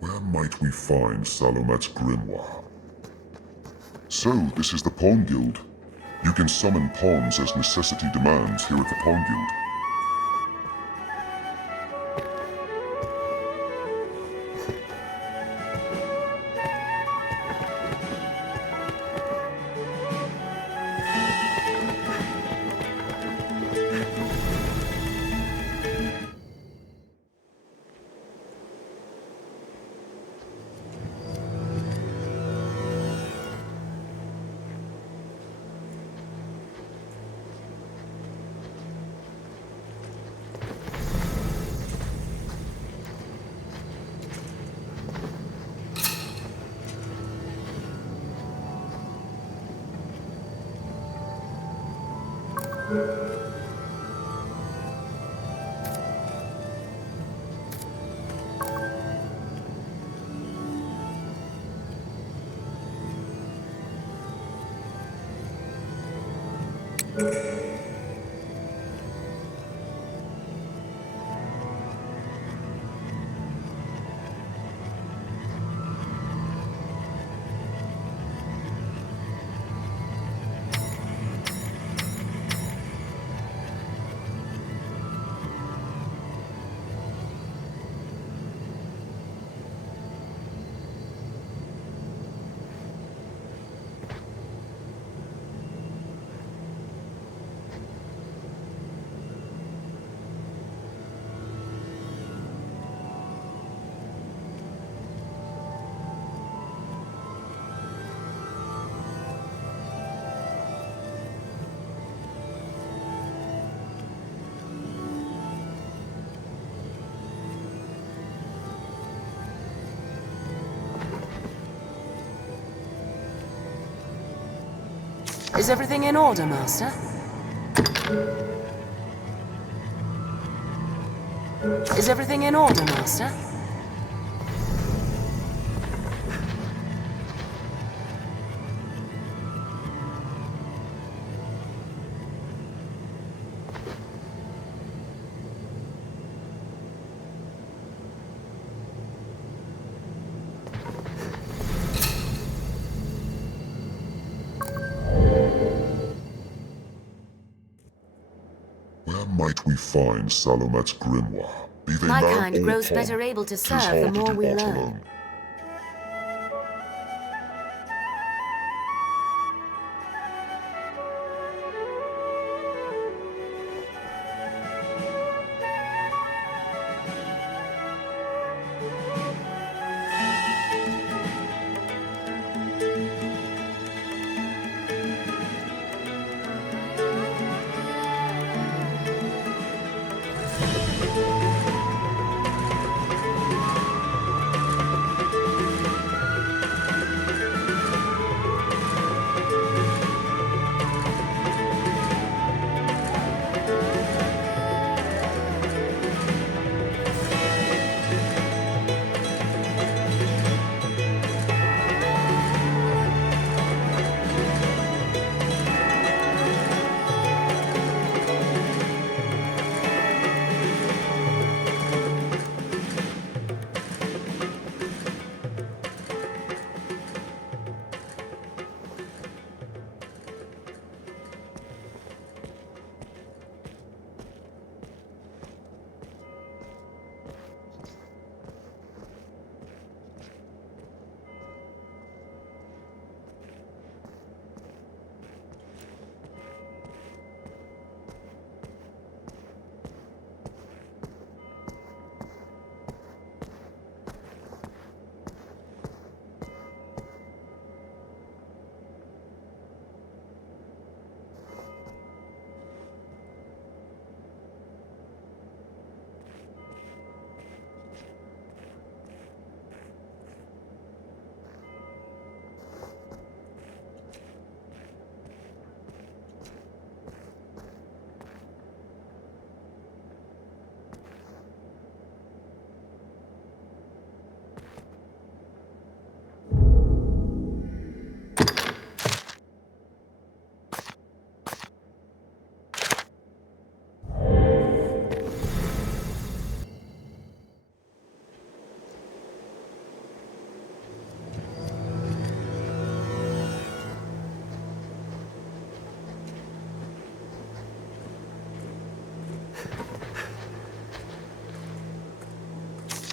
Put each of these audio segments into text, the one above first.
Where might we find Salomet's grimoire? So, this is the Pawn Guild. You can summon pawns as necessity demands here at the Pawn Guild. Is everything in order, Master? Is everything in order, Master? Where might we find Salomet's grimoire? Be they My man kind or grows pawn, better able to 'tis serve the hard to more do we aught learn. alone.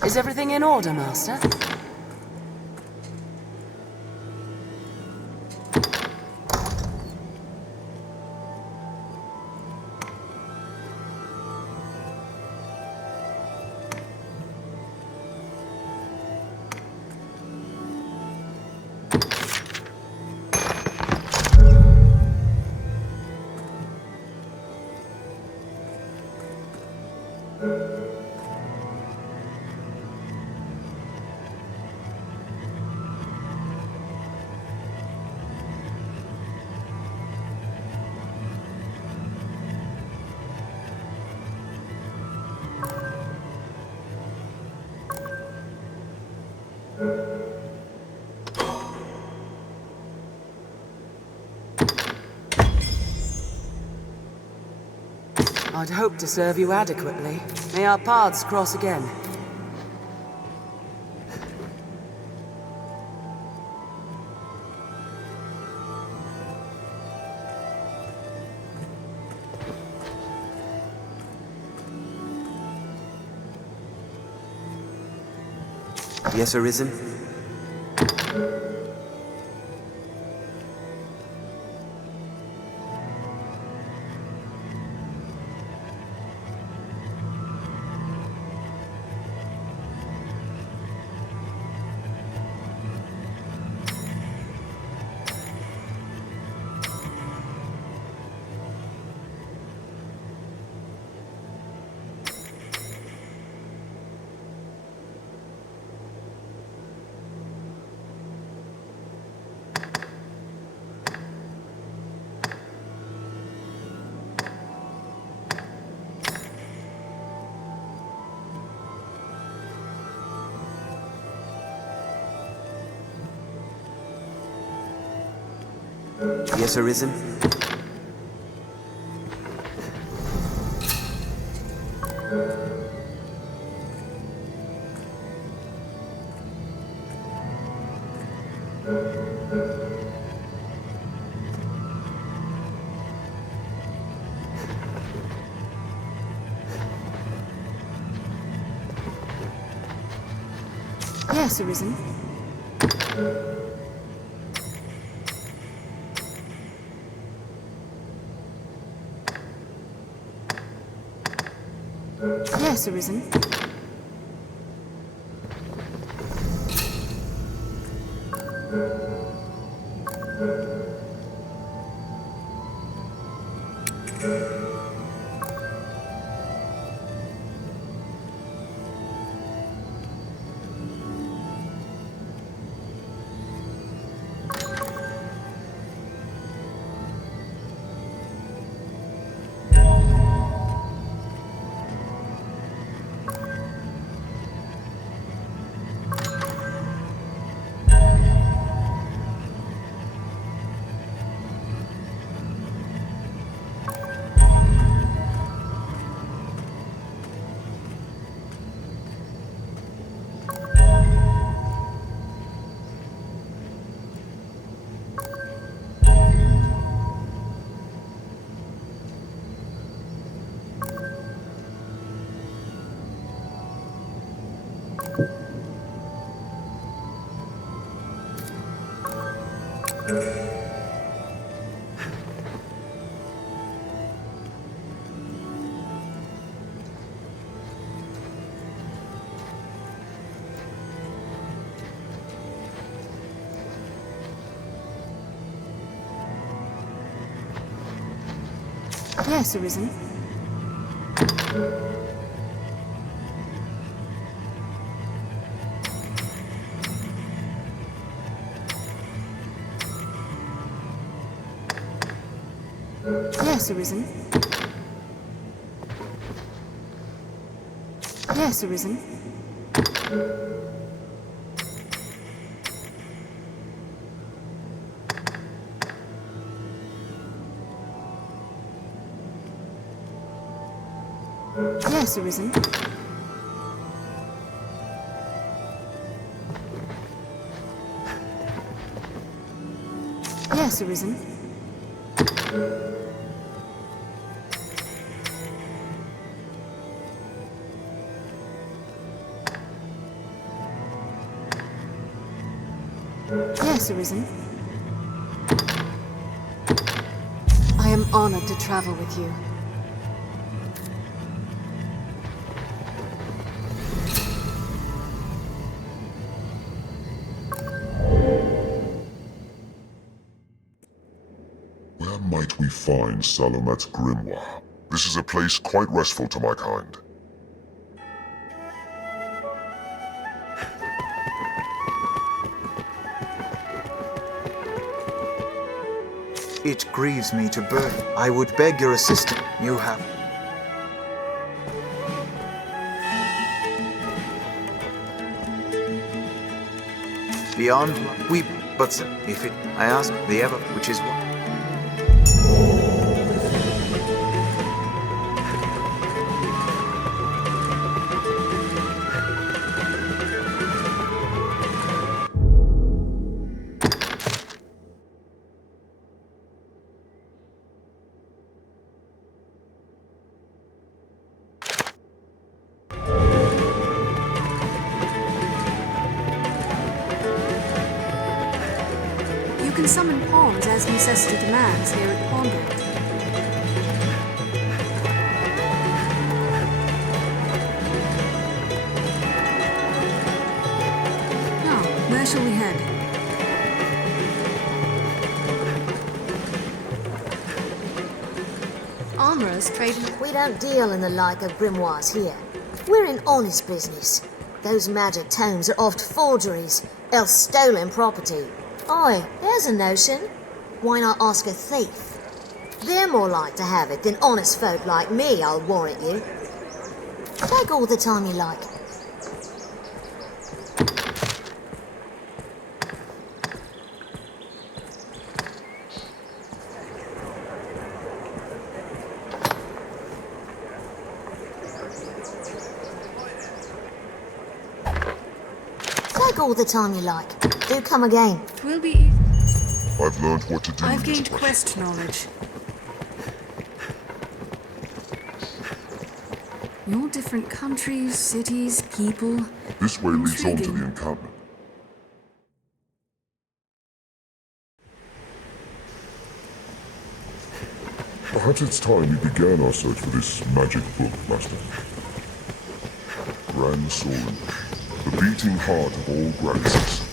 Is everything in order, Master? I'd hoped to serve you adequately. May our paths cross again. Yes, Arisen? Yes, Arisen? Yes, Arisen. Yes, Arisen. Yes, Arisen. Yes, Arisen. Yes, Arisen. Yes, Arisen. Yes, Arisen. Yes, Arisen. I am honored to travel with you. Where might we find Salomet's grimoire? This is a place quite restful to my kind. It grieves me to burden. I would beg your assistance. You have... Beyond we... But if it... I ask the ever... Which is what? You can summon pawns as necessity demands here at Pawn Guild. Now, where shall we head? Armorers trade... We don't deal in the like of grimoires here. We're in honest business. Those magic tomes are oft forgeries, else stolen property. Oi, there's a notion. Why not ask a thief? They're more like to have it than honest folk like me, I'll warrant you. Take all the time you like. Take all the time you like. Do come again. Will be... I've learned what to do I've in this gained place. quest knowledge. Your different countries, cities, people... This way leads on to Intriguing. the encampment. Perhaps it's time we began our search for this magic book, Master. Grand Sorin, the beating heart of all Graces.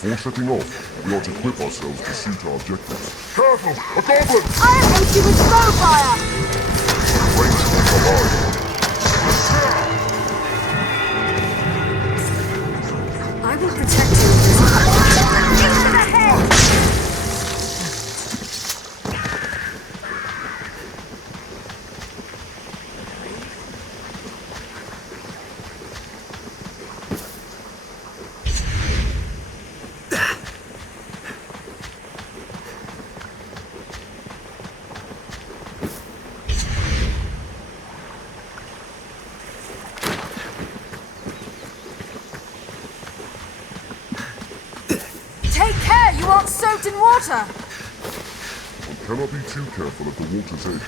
Before setting off, we ought to equip ourselves to suit our objectives. Careful! A goblin! I hate you with snowfire! Range is alive. I will protect you. Into the head! Take care, you aren't soaked in water! One cannot be too careful at the water's edge.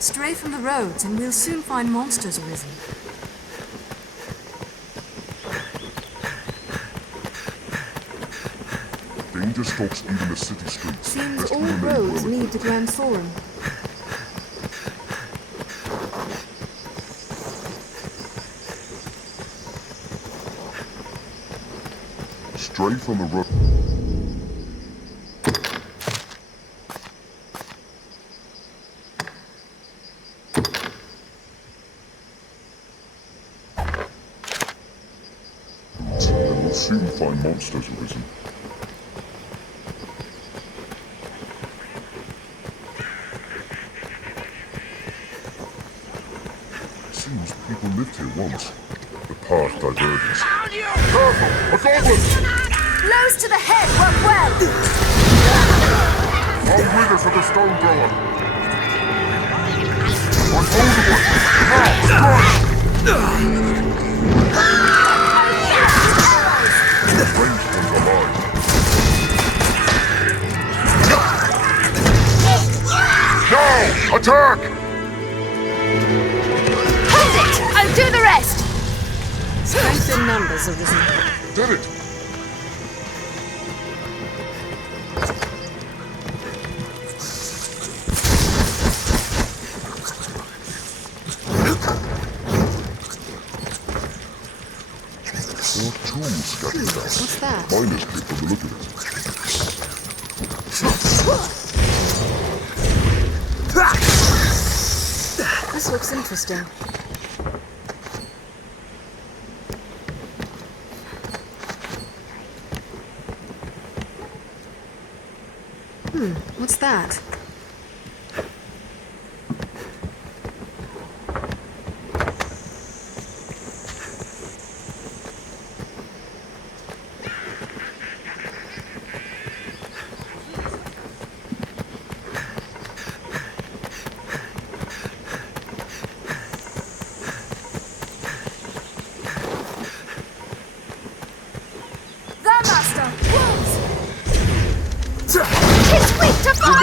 Stray from the roads and we'll soon find monsters arisen. danger stalks even the city streets. Seems Best all we remain roads well lead to Grand Forum. Stray from the road. And we'll soon find monsters arisen. Seems people lived here once. The path diverges. Careful! A goblin! Blows to the head work well! I'll wither for the stone thrower! I'm holding one! Now, strike! The ranged ones are mine. Now! Attack! Hold it! I'll do the rest! Strength in numbers of this. Did it! More tools scattered about. What's that? Miners came from the look of it. This looks interesting. What's that?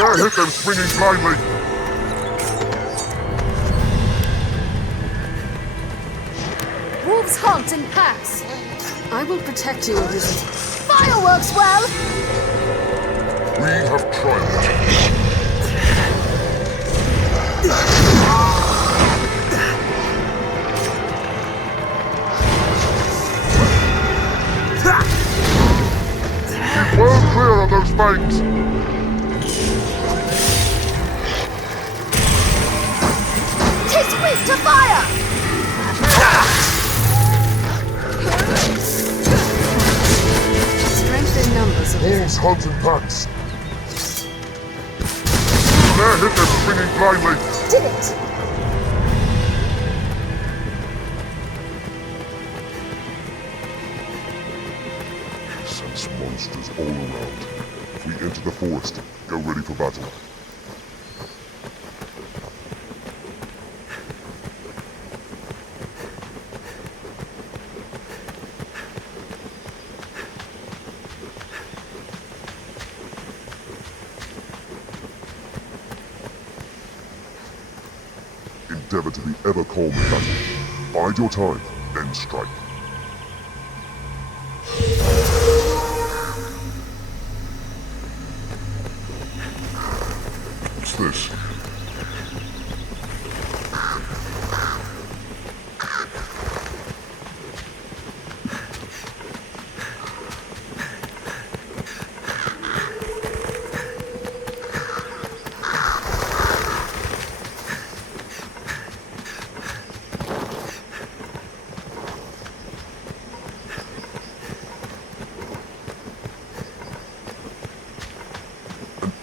Now hit them swinging blindly! Wolves hunt in packs. I will protect you, Elizabeth. Fireworks well! We have triumphed. Keep well clear of those banks! Tis weak to fire! Strength in numbers of Wolves hunt in packs. There hit them swinging blindly. Did it! Sense monsters all around. If we enter the forest, go ready for battle. Endeavor to be ever calm in battle. Bide your time, then strike. What's this?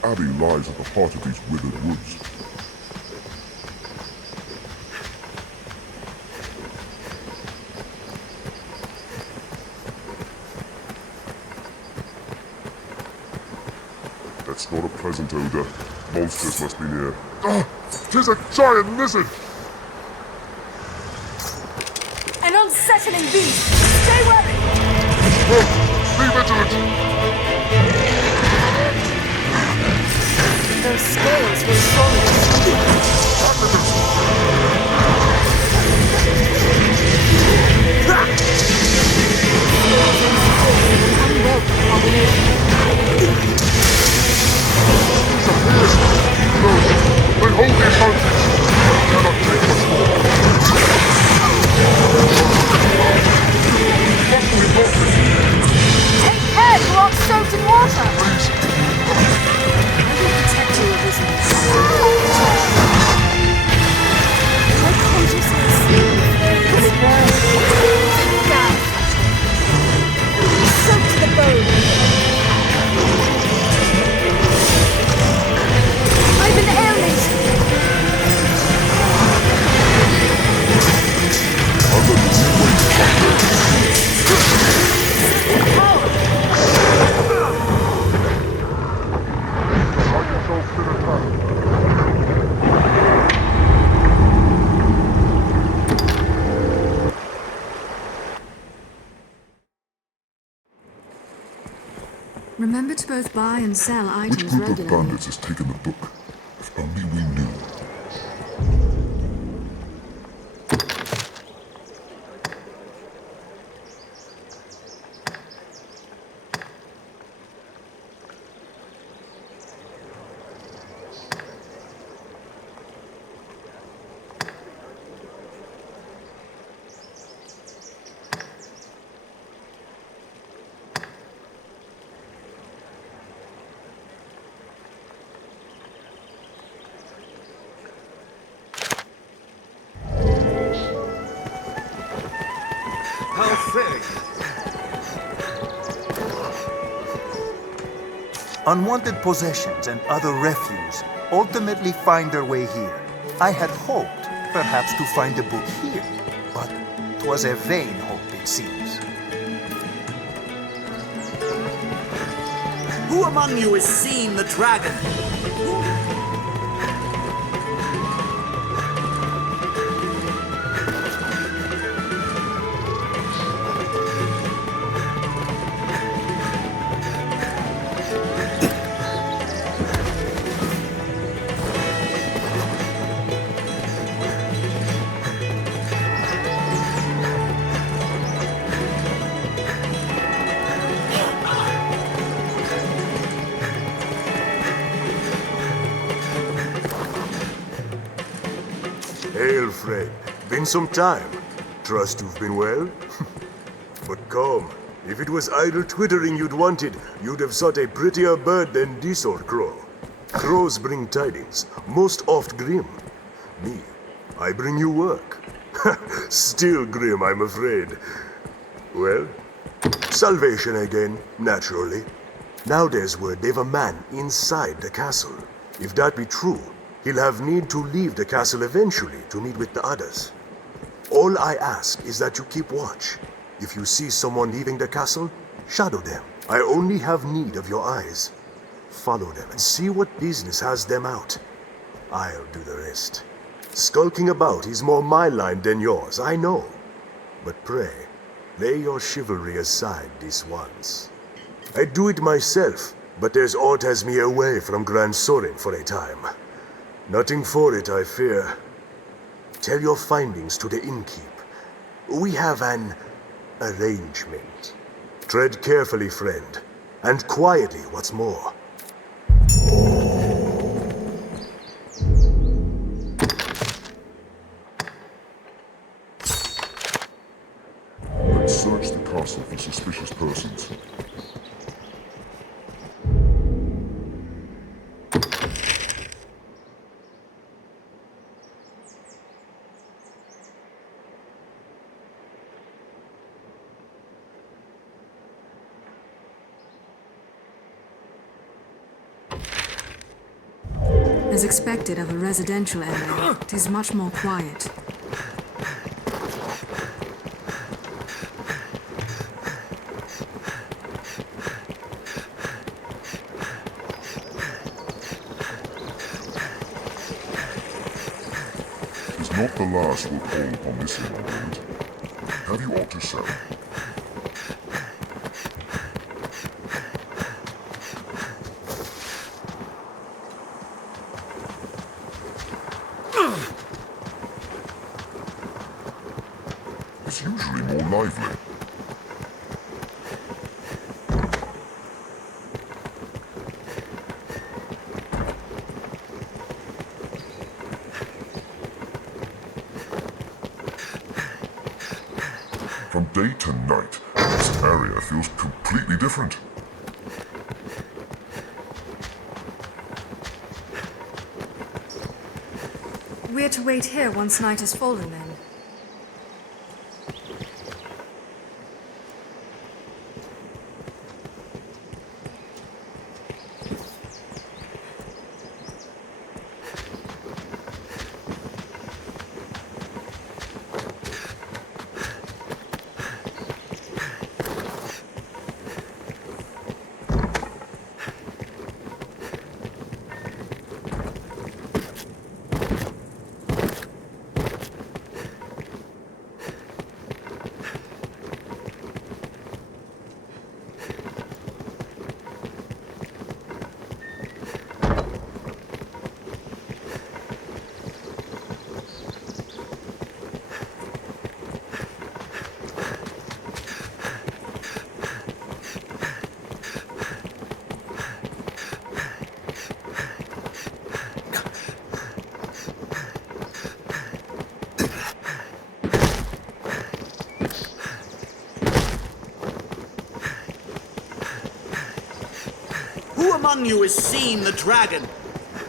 Abbey lies at the heart of these withered woods. That's not a pleasant odor. Monsters must be near. Ah! 'Tis a giant lizard! an unsettling beast. Stay wary. Oh, be vigilant! Those scales will swallow us. An unwelcome combination. Remember to both buy and sell Which items group of regularly. bandits has taken the book? If only we knew. How fare you? Unwanted possessions and other refuse ultimately find their way here. I had hoped, perhaps, to find a book here, but 'twas a vain hope, it seems. Who among you has seen the dragon? Hail, friend. Been some time. Trust you've been well? But come, if it was idle twittering you'd wanted, you'd have sought a prettier bird than this old crow. Crows bring tidings, most oft grim. Me, I bring you work. Still grim, I'm afraid. Well, salvation again, naturally. Now there's word they've a man inside the castle. If that be true, he'll have need to leave the castle eventually to meet with the others. All I ask is that you keep watch. If you see someone leaving the castle, shadow them. I only have need of your eyes. Follow them and see what business has them out. I'll do the rest. Skulking about is more my line than yours, I know. But pray, lay your chivalry aside this once. I'd do it myself, but there's aught has me away from Grand Sorin for a time. Nothing for it, I fear. Tell your findings to the innkeep. We have an arrangement. Tread carefully, friend, and quietly, what's more. Let's search the castle for suspicious persons. As expected of a residential area, it is much more quiet. It's not the last we'll call upon this environment. Have you aught to sell? It's usually more lively. From day to night, this area feels completely different. We're to wait here once night has fallen, then. among you has seen the dragon?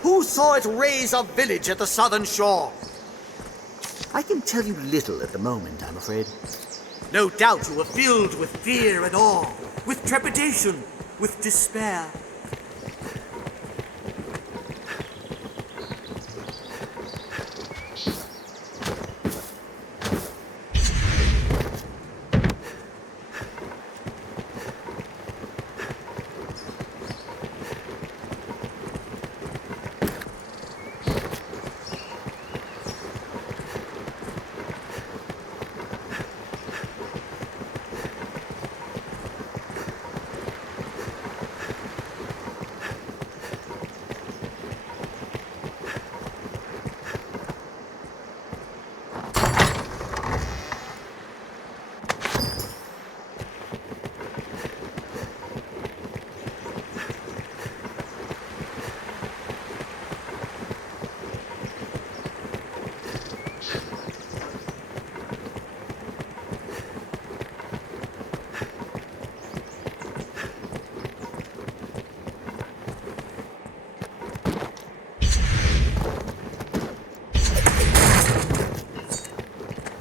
Who saw it raise a village at the southern shore? I can tell you little at the moment, I'm afraid. No doubt you are filled with fear and awe, with trepidation, with despair.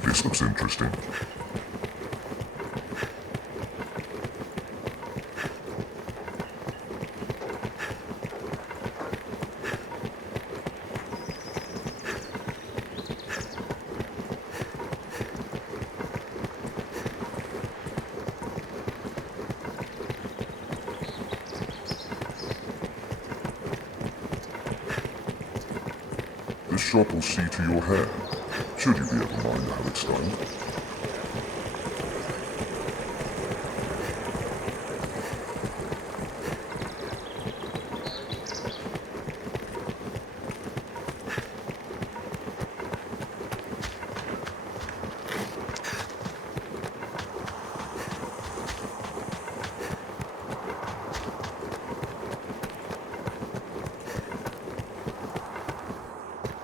This looks interesting. This shop will see to your hair, should you be ever mind how it's done.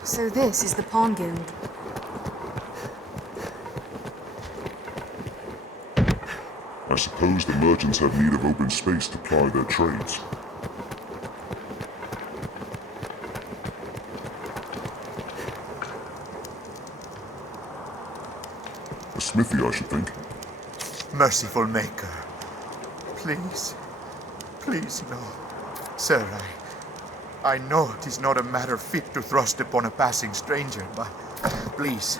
So this is the Pawn Guild. I suppose the merchants have need of open space to ply their trades. A smithy, I should think. Merciful Maker, please, please no. Sir, I know it is not a matter fit to thrust upon a passing stranger, but please,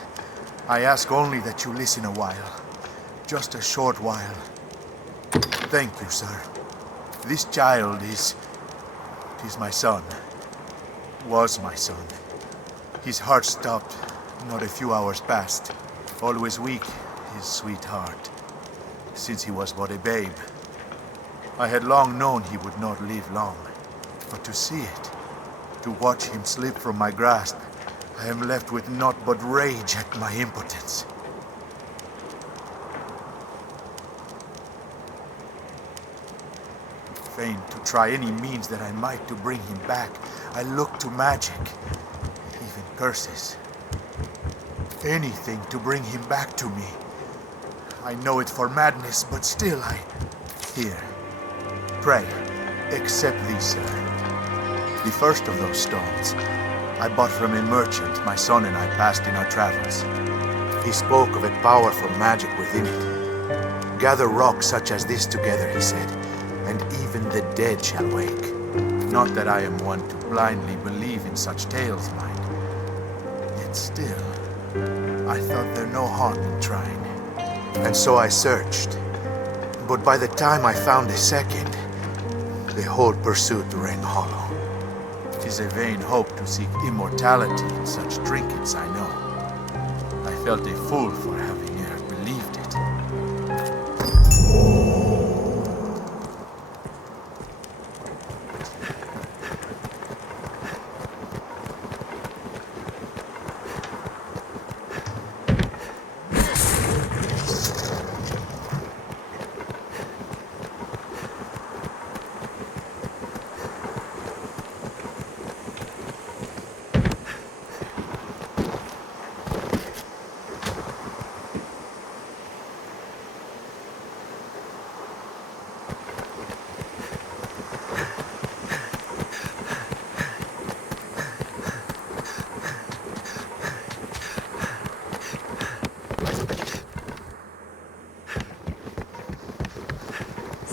I ask only that you listen a while. Just a short while. Thank you, sir. This child is my son. Was my son. His heart stopped not a few hours past. Always weak, his sweet heart. Since he was but a babe. I had long known he would not live long. But to see it, to watch him slip from my grasp, I am left with naught but rage at my impotence. Fain to try any means that I might to bring him back, I looked to magic, even curses. Anything to bring him back to me. I know it for madness, but still Here, pray, accept these, sir. The first of those stones I bought from a merchant my son and I passed in our travels. He spoke of a powerful magic within it. Gather rocks such as this together, he said, and even the dead shall wake. Not that I am one to blindly believe in such tales, mind. Yet still, I thought there no harm in trying. And so I searched. But by the time I found a second, the whole pursuit rang hollow. 'Tis a vain hope to seek immortality in such trinkets, I know. I felt a fool for having e'er believed it.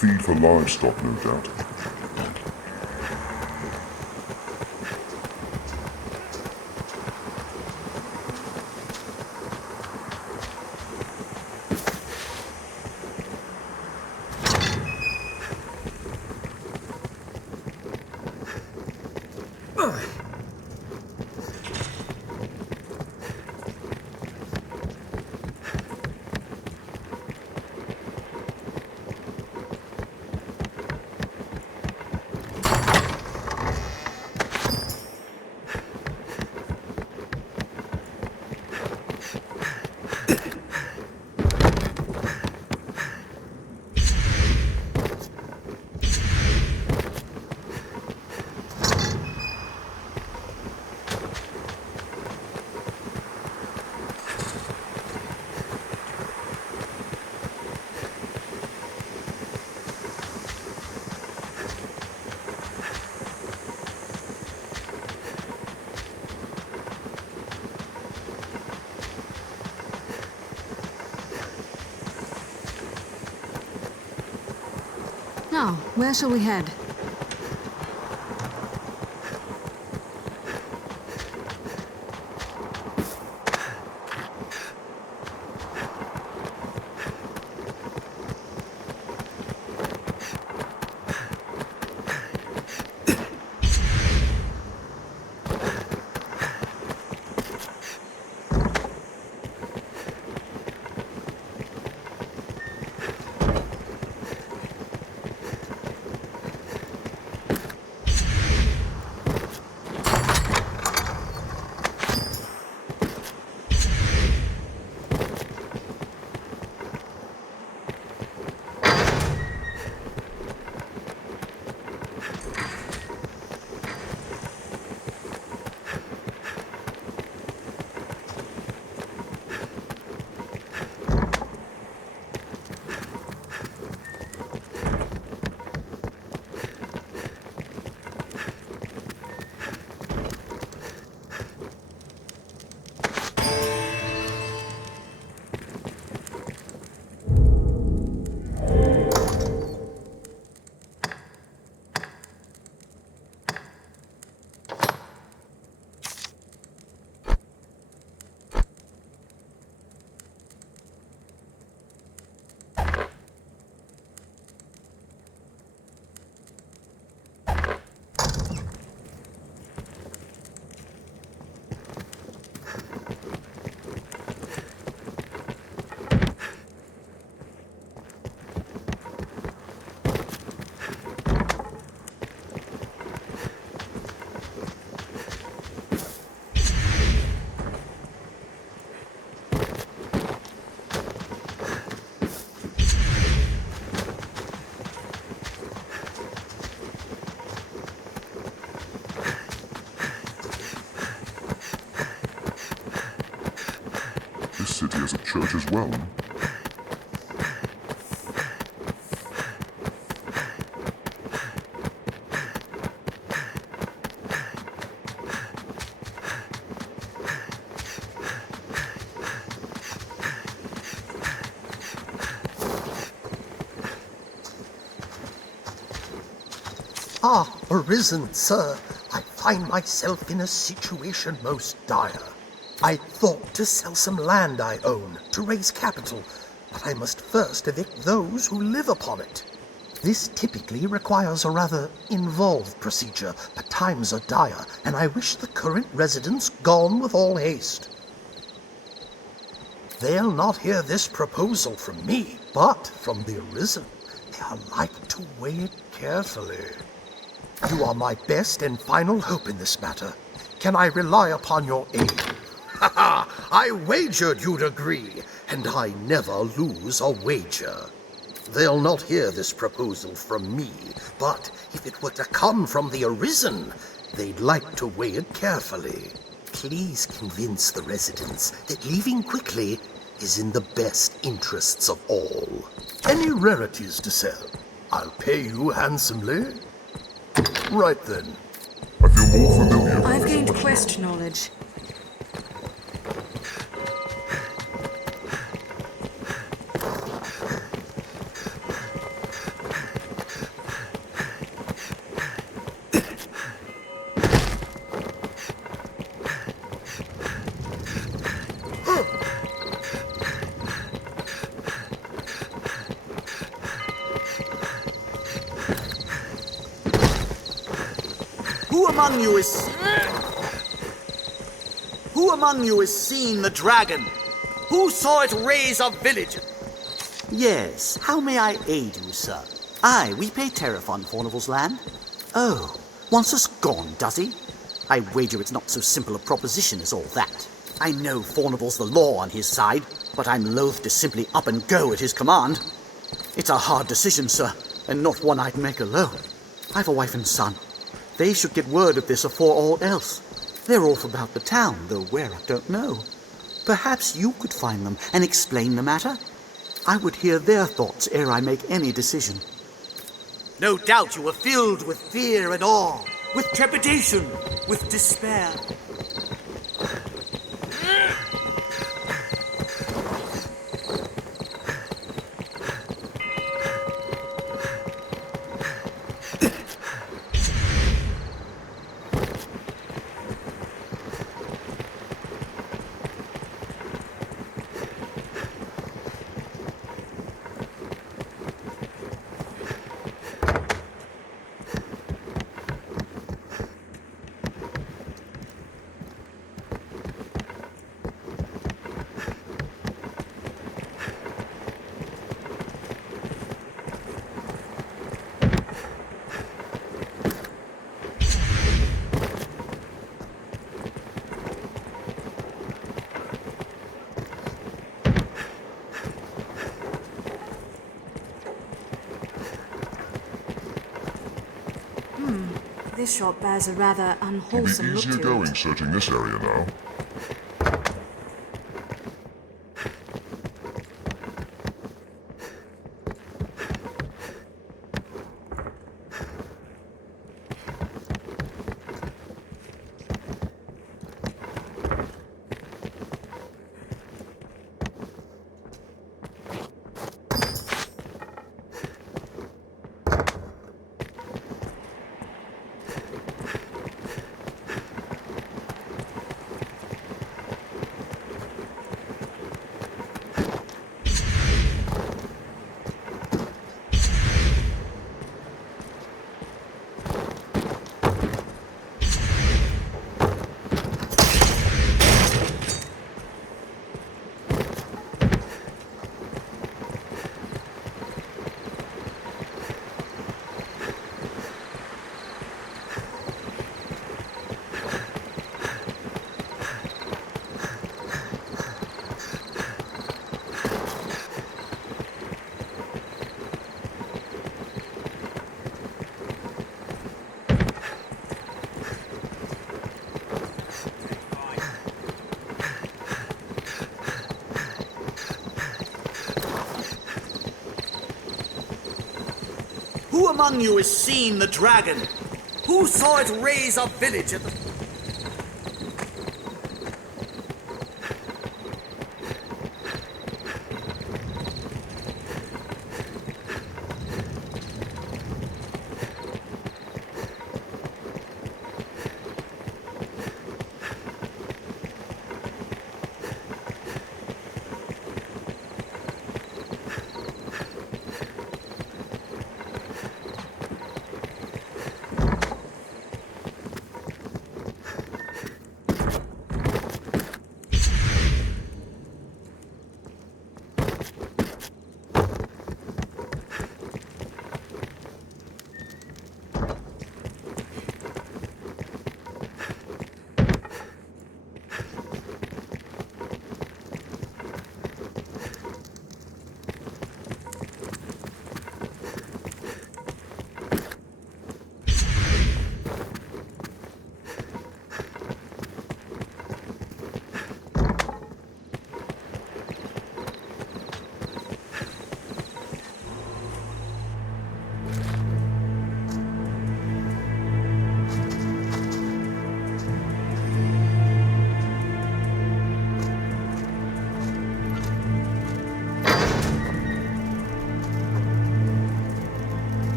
feed for livestock, no doubt. Now, where shall we head? This city has a church as well. Ah, Arisen, sir. I find myself in a situation most dire. I thought to sell some land I own to raise capital, but I must first evict those who live upon it. This typically requires a rather involved procedure, but times are dire, and I wish the current residents gone with all haste. They'll not hear this proposal from me, but from the Arisen. They are like to weigh it carefully. You are my best and final hope in this matter. Can I rely upon your aid? Ha ha! I wagered you'd agree, and I never lose a wager. They'll not hear this proposal from me, but if it were to come from the Arisen, they'd like to weigh it carefully. Please convince the residents that leaving quickly is in the best interests of all. Any rarities to sell? I'll pay you handsomely. Right then. I feel more familiar. I've gained quest knowledge. Who among you is... Who among you has seen the dragon? Who saw it raise a village? Yes, how may I aid you, sir? Aye, we pay tariff on Fornival's land. Oh, wants us gone, does he? I wager it's not so simple a proposition as all that. I know Fornival's the law on his side, but I'm loath to simply up and go at his command. It's a hard decision, sir, and not one I'd make alone. I've a wife and son. They should get word of this afore all else. They're off about the town, though where I don't know. Perhaps you could find them and explain the matter? I would hear their thoughts ere I make any decision. No doubt you were filled with fear and awe, with trepidation, with despair. This shop bears a rather It'll be unwholesome look easier to going it. searching this area now. Who among you has seen the dragon? Who saw it raise a village at the...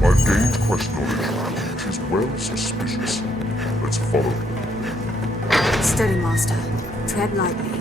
I've gained quest knowledge, which is well suspicious. Let's follow. Steady, Master. Tread lightly.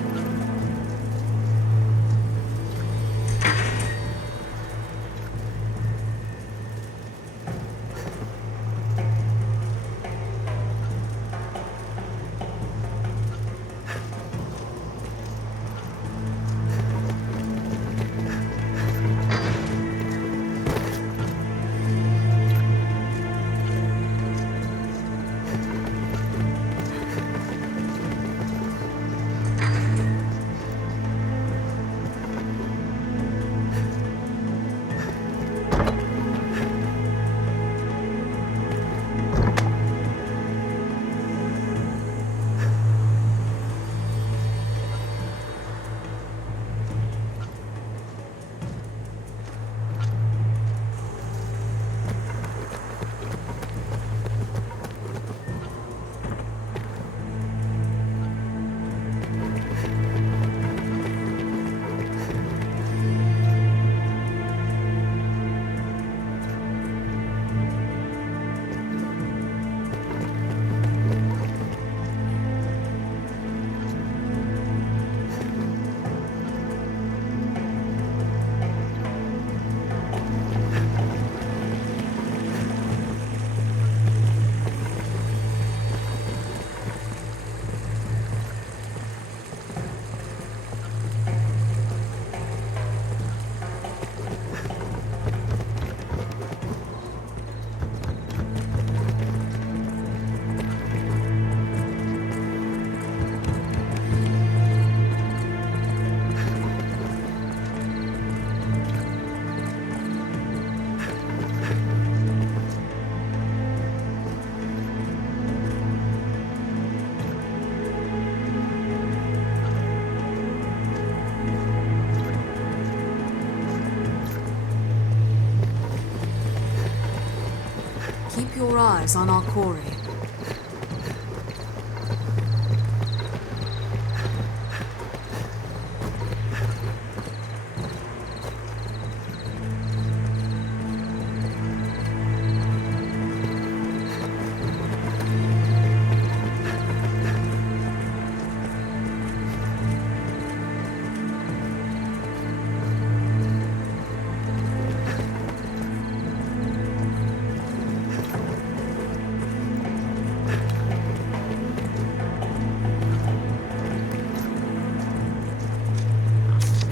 your eyes on our quarry.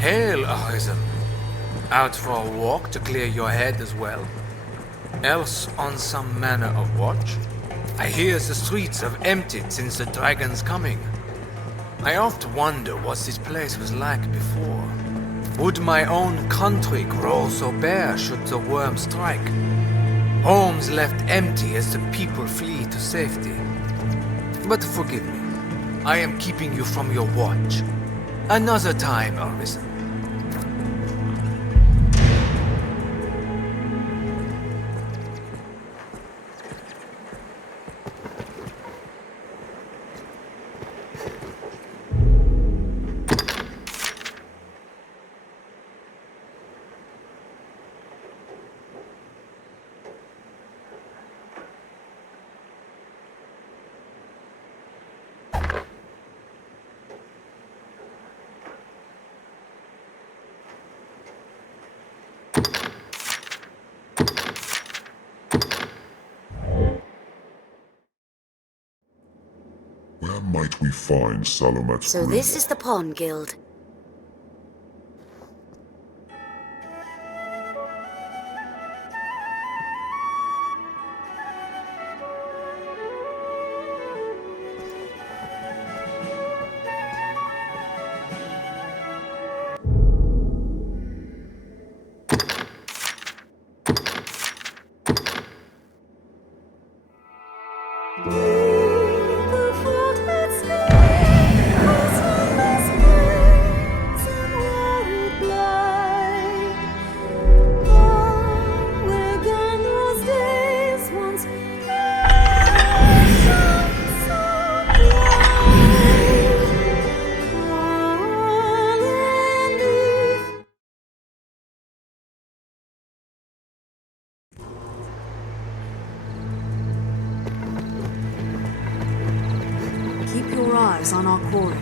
Hail, Arisen. Out for a walk to clear your head as well? Else on some manner of watch? I hear the streets have emptied since the dragon's coming. I oft wonder what this place was like before. Would my own country grow so bare should the worm strike? Homes left empty as the people flee to safety. But forgive me, I am keeping you from your watch. Another time, Arisen. Where might we find Salomet's So this is the Pawn Guild. Keep your eyes on our quarry.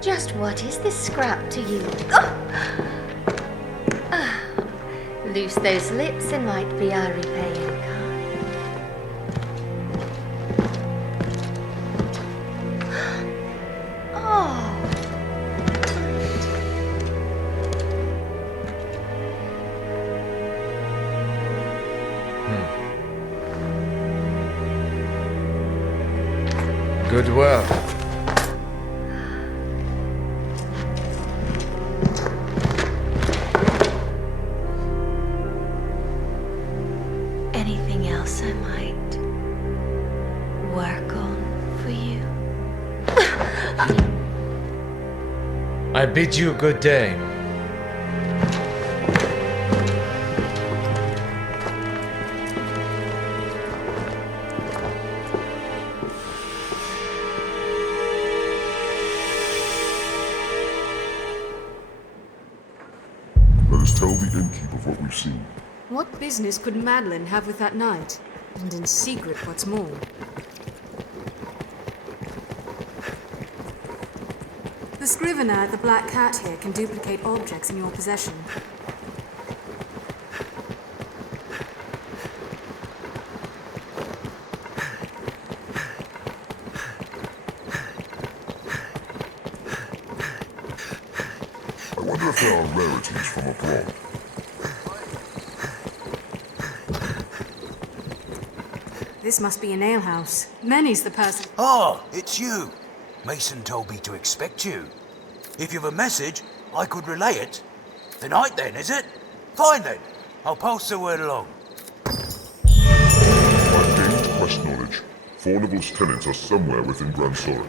Just what is this scrap to you? Loose those lips and might be our repaying kind. Oh. Good work. I bid you good day. Let us tell the innkeep of what we've seen. What business could Madeline have with that knight? And in secret, what's more. The scrivener at the Black Cat here can duplicate objects in your possession. I wonder if there are rarities from abroad. This must be an alehouse. Many's the person. Oh, it's you. Mason told me to expect you. If you've a message, I could relay it. The night then, is it? Fine then. I'll pass the word along. I've gained quest knowledge. Fornival's tenants are somewhere within Grand Sorin.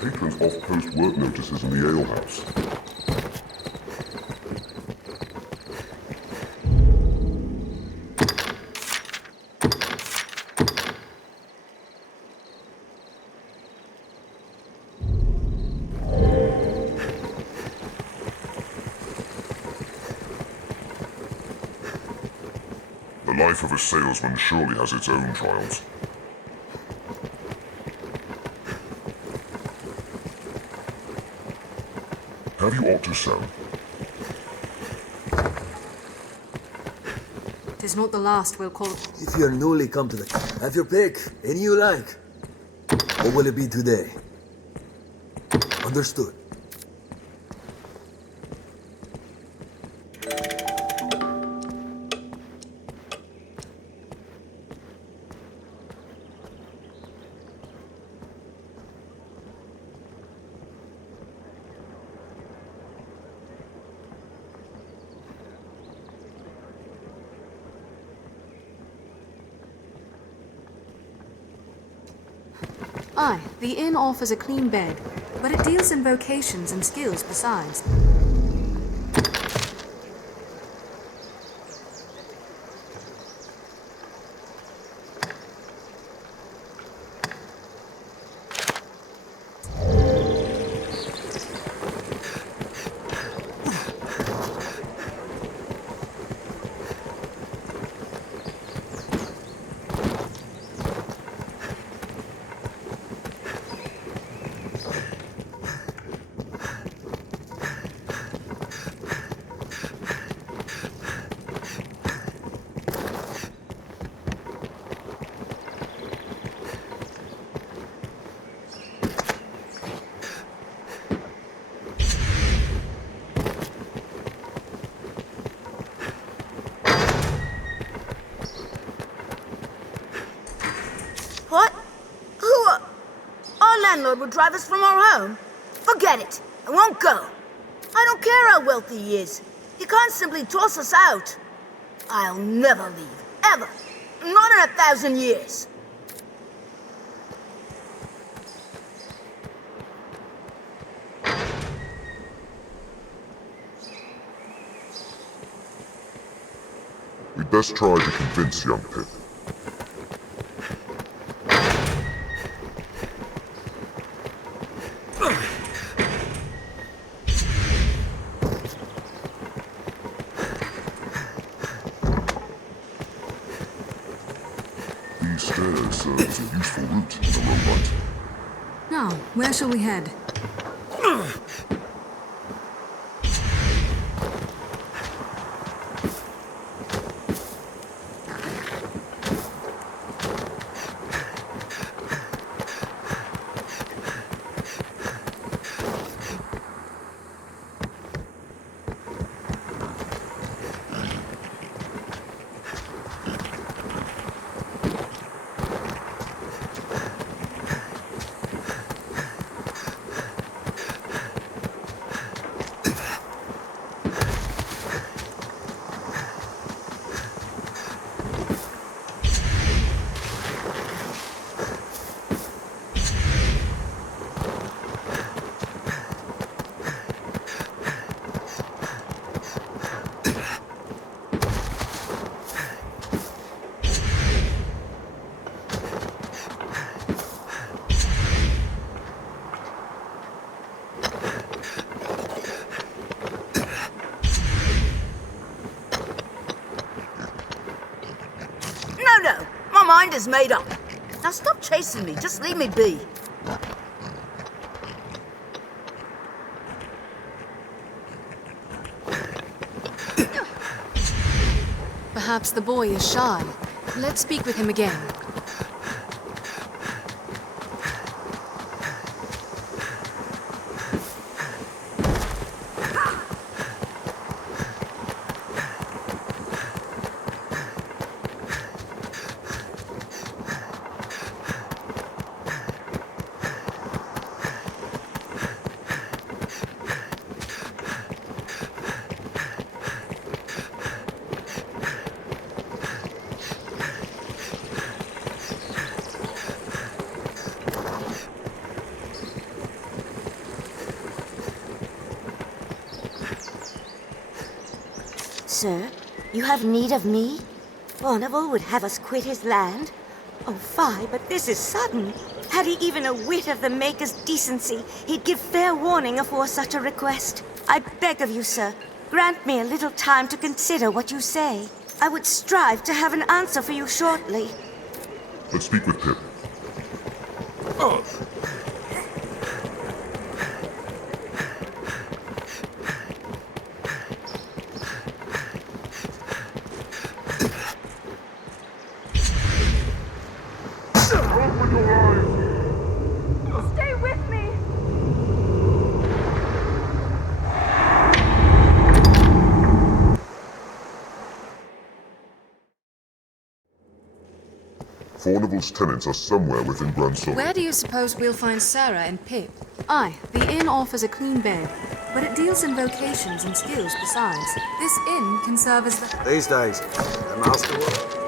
Patrons off-post work notices in the alehouse. The life of a salesman surely has its own trials. Have you aught to sell? Tis not the last we'll call. If you are newly come to the... Have your pick, any you like. What will it be today? Understood. Aye, the inn offers a clean bed, but it deals in vocations and skills besides. Landlord would drive us from our home? Forget it. I won't go. I don't care how wealthy he is. He can't simply toss us out. I'll never leave. Ever. Not in 1,000 years. We'd best try to convince young Pip. these stairs serve as a useful route in a roguelite. Now, where shall we head? No, my mind is made up. Now stop chasing me, just leave me be. Perhaps the boy is shy. Let's speak with him again. Sir, you have need of me? Bonneville would have us quit his land? Oh, fie, but this is sudden. Had he even a whit of the Maker's decency, he'd give fair warning afore such a request. I beg of you, sir, grant me a little time to consider what you say. I would strive to have an answer for you shortly. Let's speak with Pip. Oh. Stay with me! Fornival's tenants are somewhere within Grand Solo. Where do you suppose we'll find Sarah and Pip? Aye, the inn offers a clean bed, but it deals in vocations and skills besides. This inn can serve as the... These days, the master will.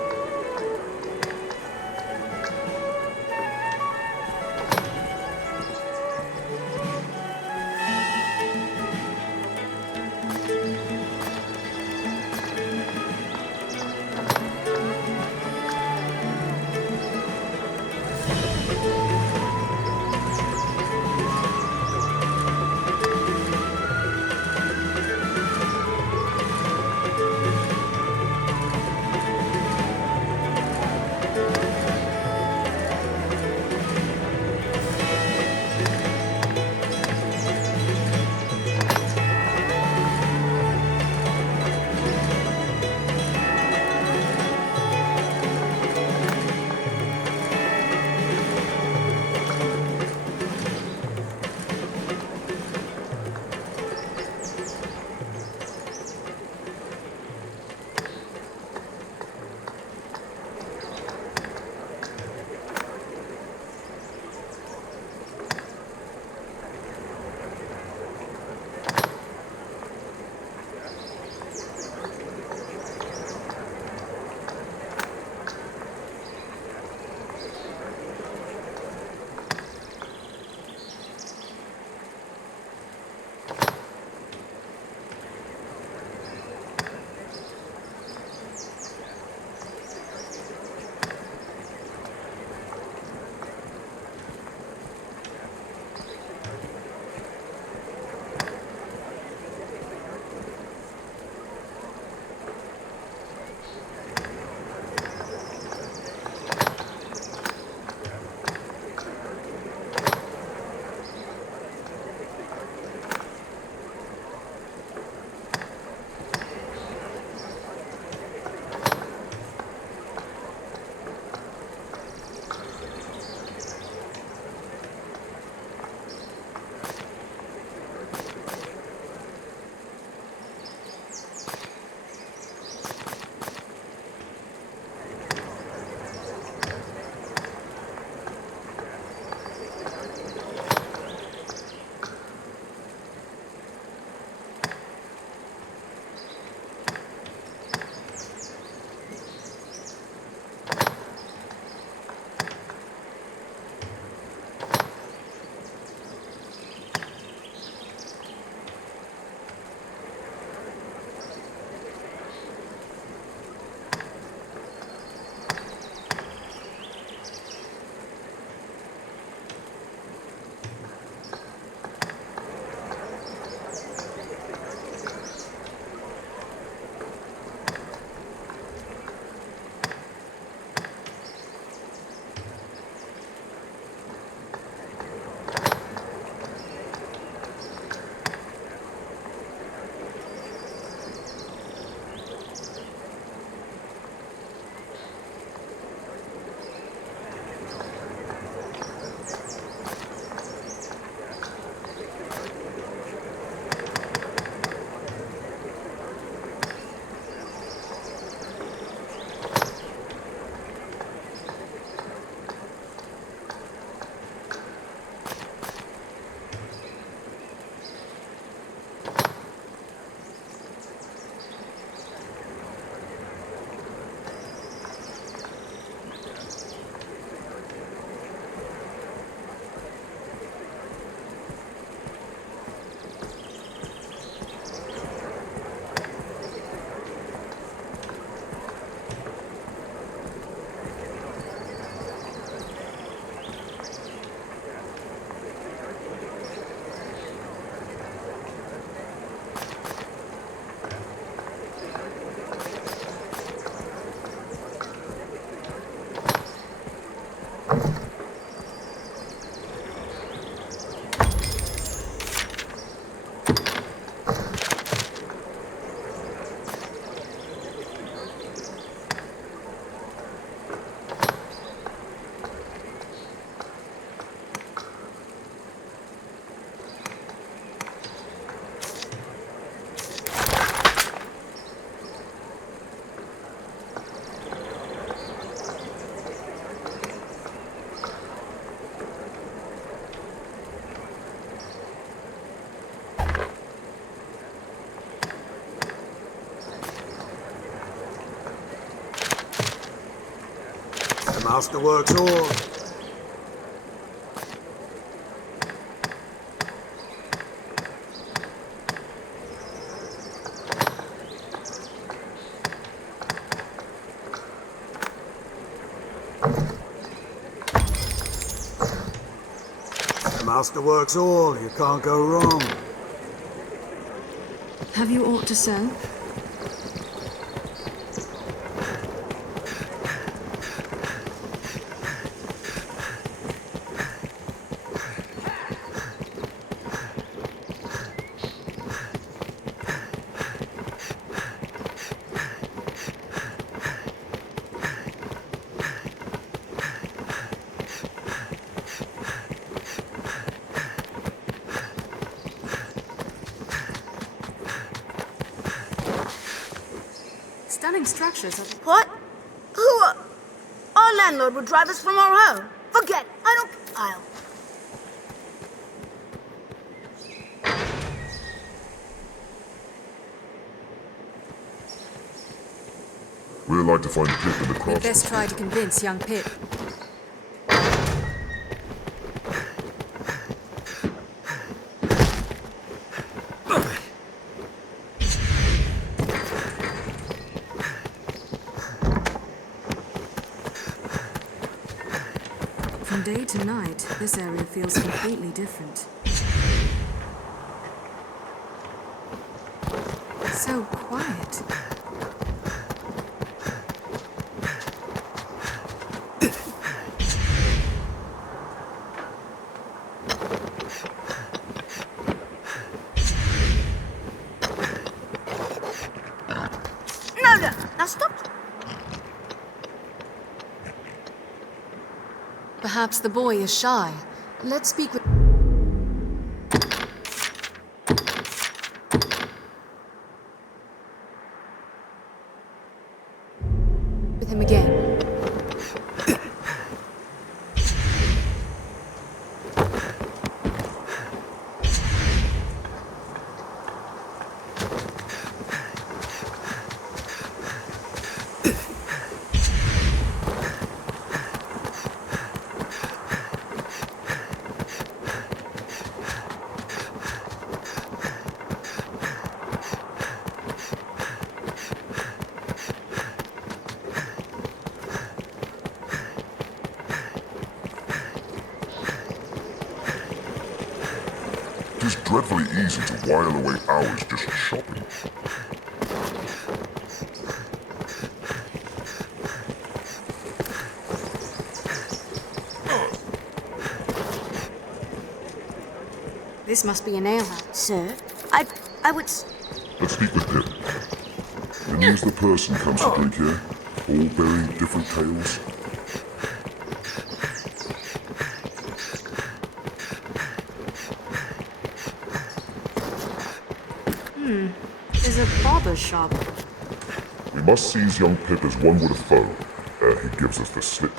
Masterworks all. Masterworks all. You can't go wrong. Have you aught to sell? Stunning structures of... What? Who, Our landlord would drive us from our home. Forget it. I'll... We'd like to find Pip in the craftsman. We'd best try to convince young Pip. From day to night, this area feels completely different. So quiet. No, now stop. Perhaps the boy is shy. Let's speak with... with him again. It is dreadfully easy to while away hours just shopping. This must be an alehouse. Sir, I would... Let's speak with Pip. Many as the person comes to drink here, all bearing different tales. There's a barber shop. We must seize young Pip as one would a foe, ere he gives us the slip.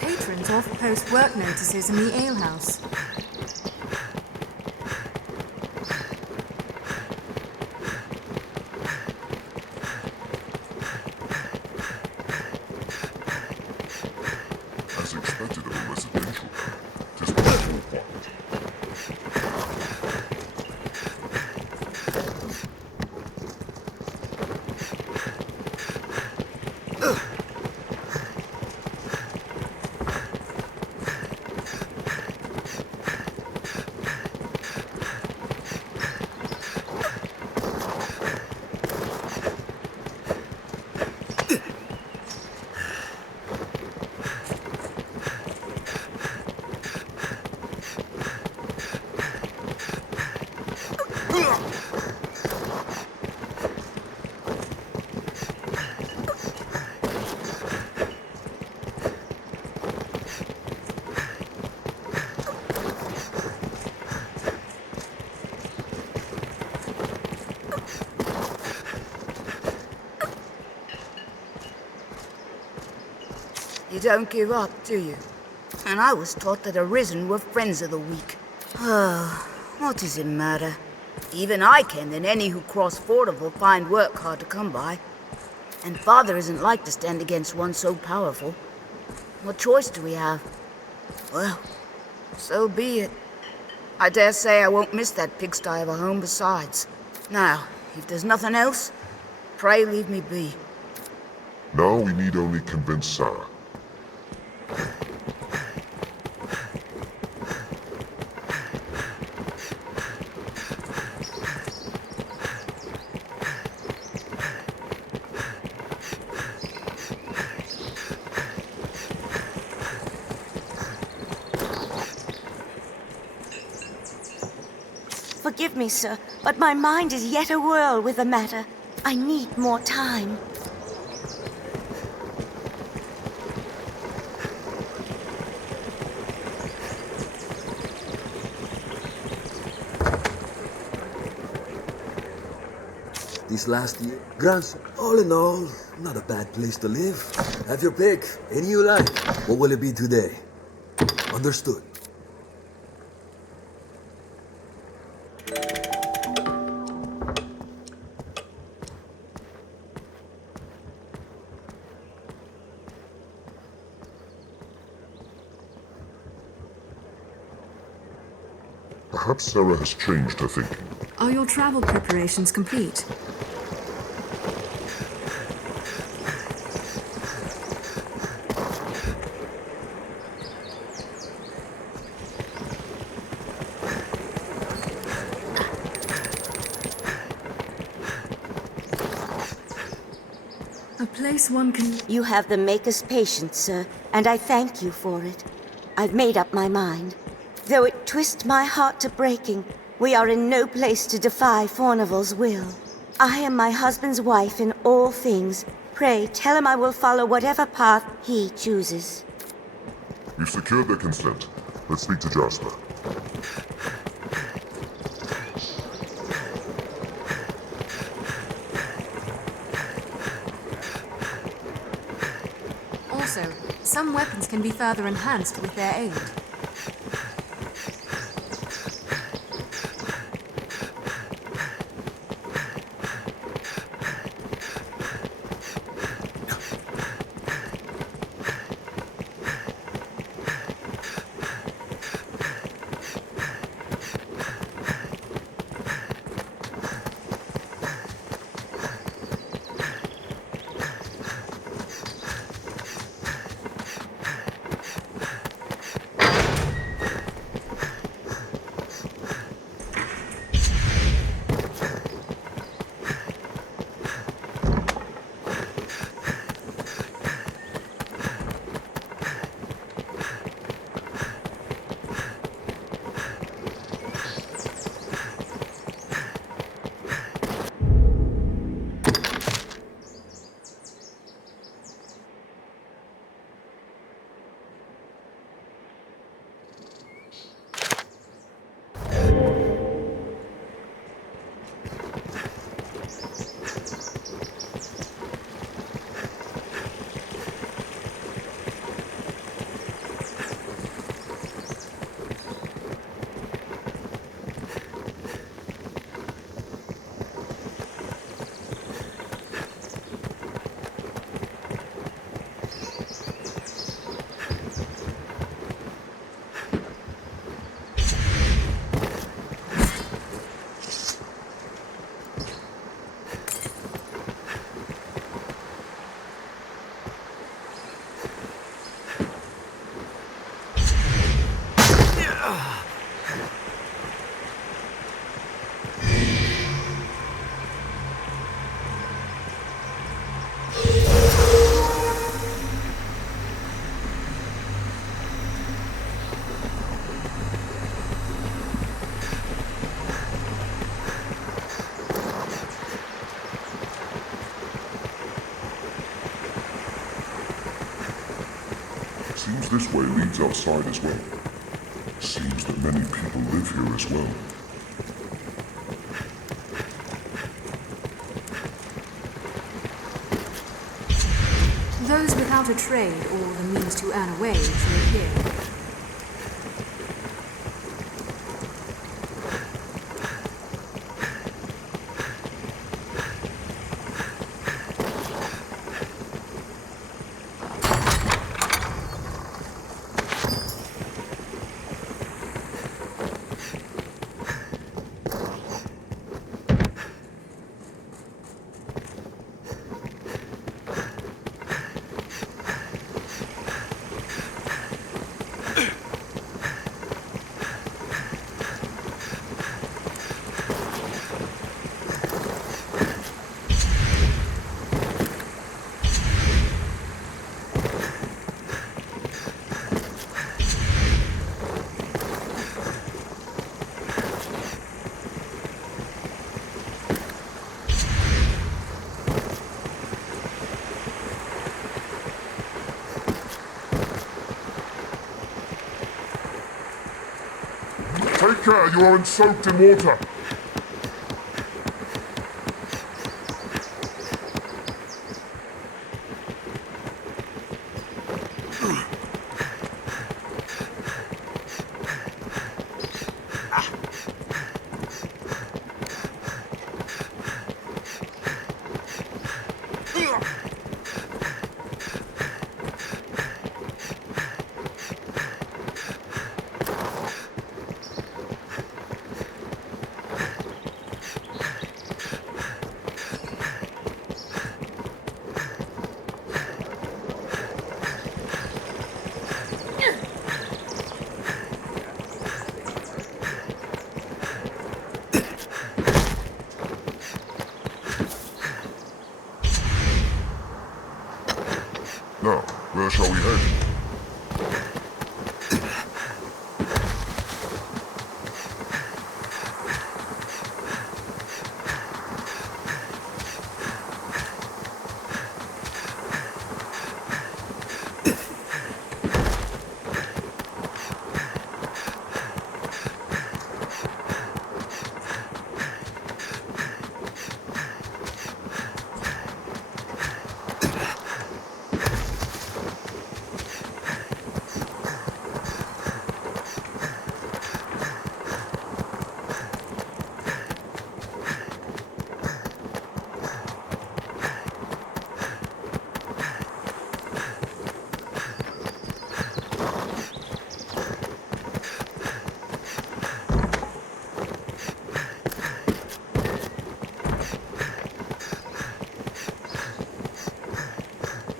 Patrons often post work notices in the alehouse. As expected of a residential, 'tis quite all quiet. You don't give up, do you? And I was taught that Arisen were friends of the weak. Oh, what does it matter? Even I can, and any who cross Fordable find work hard to come by. And Father isn't like to stand against one so powerful. What choice do we have? Well, so be it. I dare say I won't miss that pigsty of a home besides. Now, if there's nothing else, pray leave me be. Now we need only convince Sarah. Forgive me, sir, but my mind is yet awhirl with the matter. I need more time. This last year, grandson, all in all, not a bad place to live. Have your pick, any you like. What will it be today? Understood. Perhaps Sarah has changed her thinking. Are your travel preparations complete? A place one can... You have the Maker's patience, sir, and I thank you for it. I've made up my mind. Though it twist my heart to breaking, we are in no place to defy Fornival's will. I am my husband's wife in all things. Pray, tell him I will follow whatever path he chooses. We've secured their consent. Let's speak to Jasper. Also, some weapons can be further enhanced with their aid. Seems this way leads outside as well. Seems that many people live here as well. Those without a trade or the means to earn a wage live here. Take care, you are soaked in water. Now, where shall we head?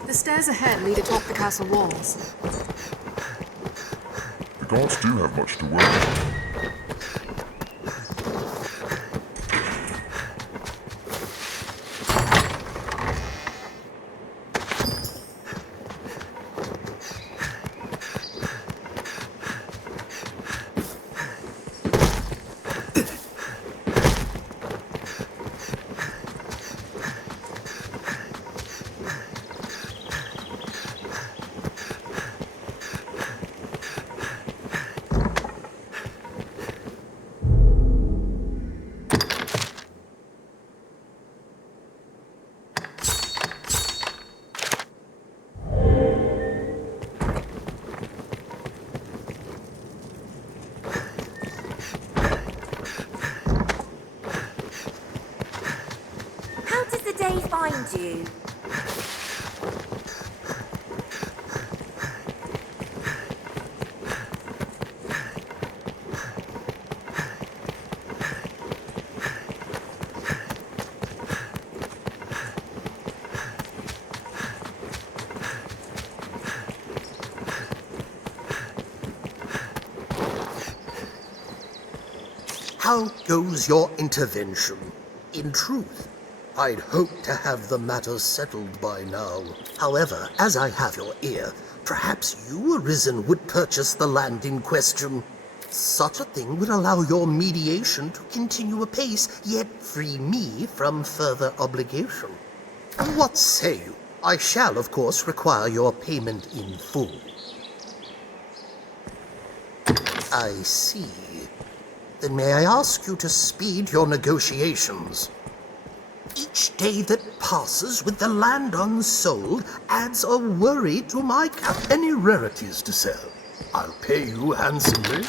The stairs ahead lead atop the castle walls. The guards do have much to wear. How did the day find you? How goes your intervention? In truth, I'd hoped to have the matter settled by now. However, as I have your ear, perhaps you, Arisen, would purchase the land in question. Such a thing would allow your mediation to continue apace, yet free me from further obligation. What say you? I shall, of course, require your payment in full. I see. Then may I ask you to speed your negotiations? Each day that passes with the land unsold adds a worry to my cap. Any rarities to sell? I'll pay you handsomely.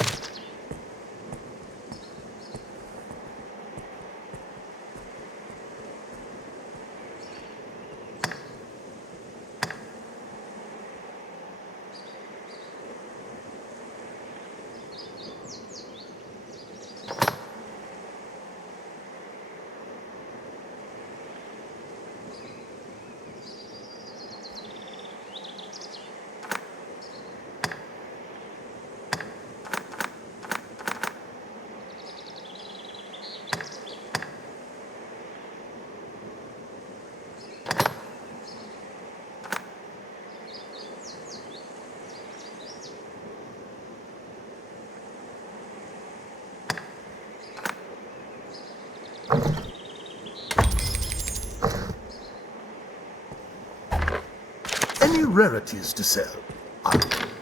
Any rarities to sell?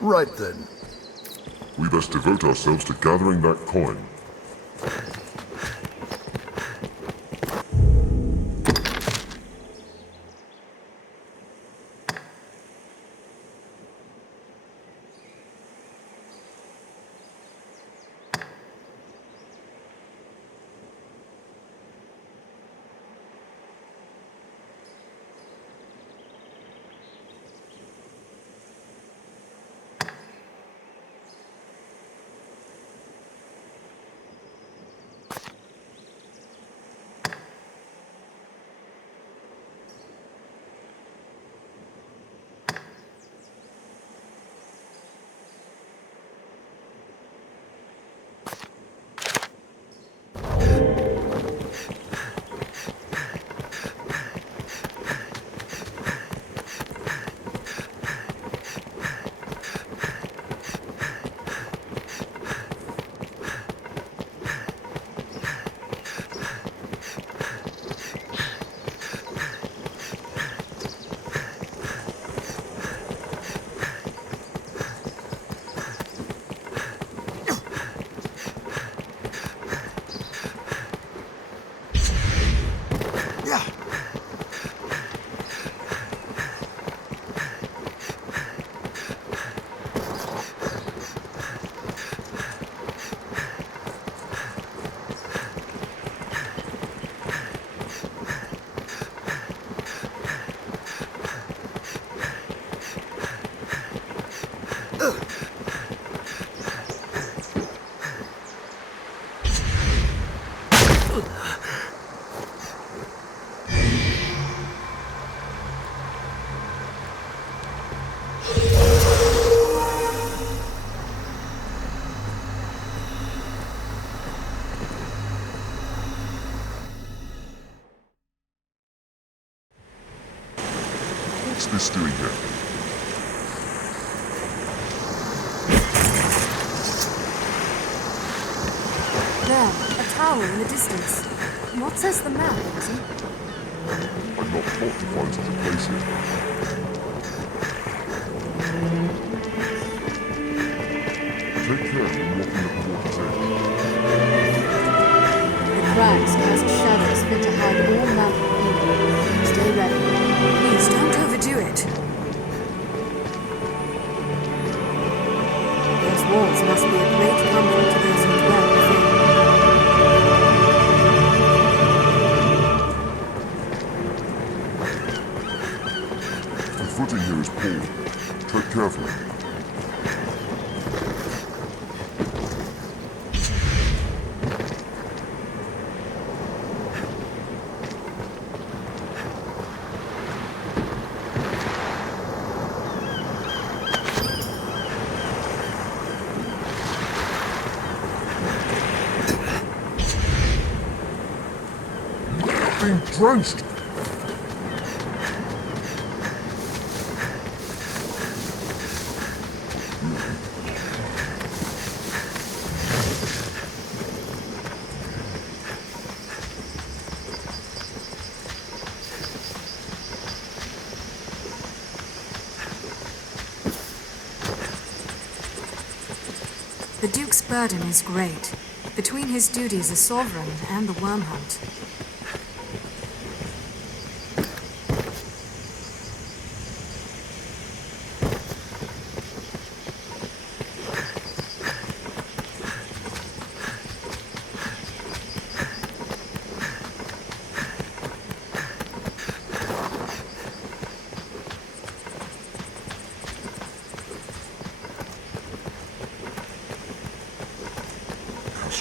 Right then. We best devote ourselves to gathering that coin. What's this doing here? There, a tower in the distance. What says the map, Cousin? I'd not thought to find such a place here. Take care when walking at the water's edge. The crags cast shadows fit to hide all manner of evil. Stay ready. Please don't overdo it. Those walls must be a great comfort to those who dwell within. The footing here is poor. Tread carefully. Being drenched. The Duke's burden is great, between his duties as sovereign and the worm hunt.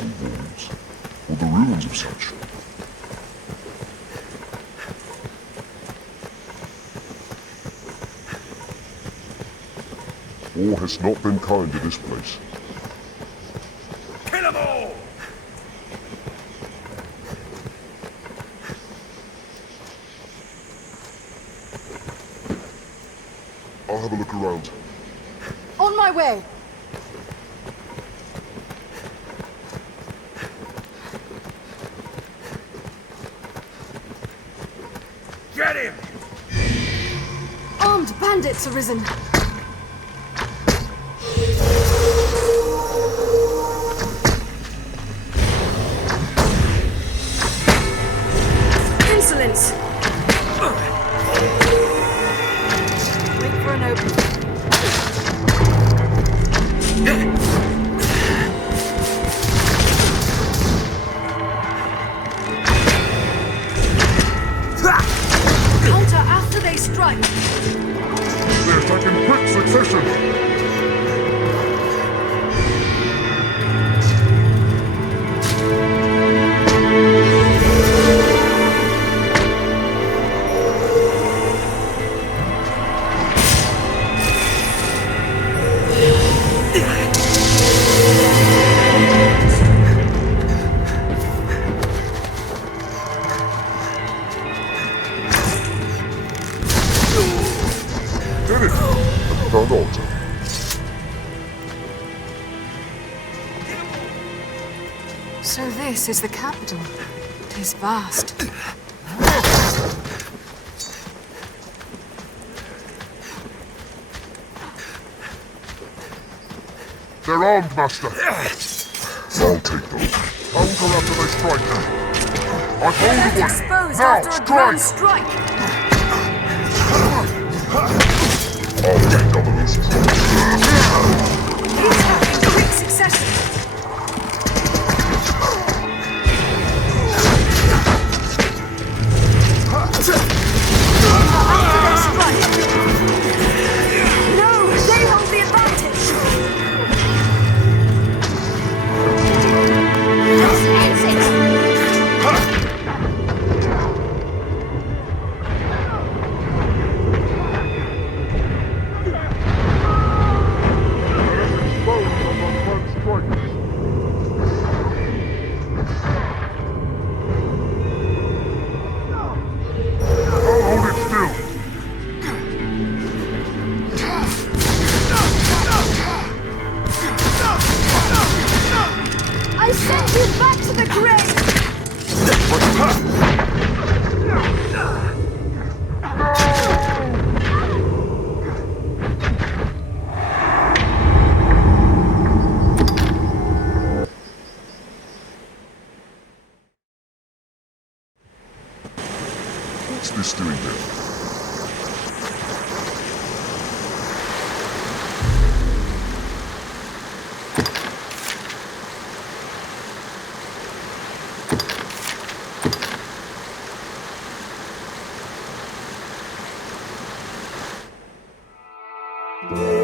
castle walls, or the ruins of such. War has not been kind to this place. Kill 'em all! I'll have a look around. On my way! Get him! Armed bandits arisen! Insolence! Wait for an opening. Counter after they strike! They attack in quick succession! Did it! At the third altar. So this is the capital. Tis vast. They're armed, Master. I'll take them. Hold her after they strike me. I've hold of one. Exposed Now, after a grand strike! strike! I'll take double this. Attack in quick succession! After they strike! No, they hold the advantage! This ends it! I sent you back to the grave! What's this doing here? Oh.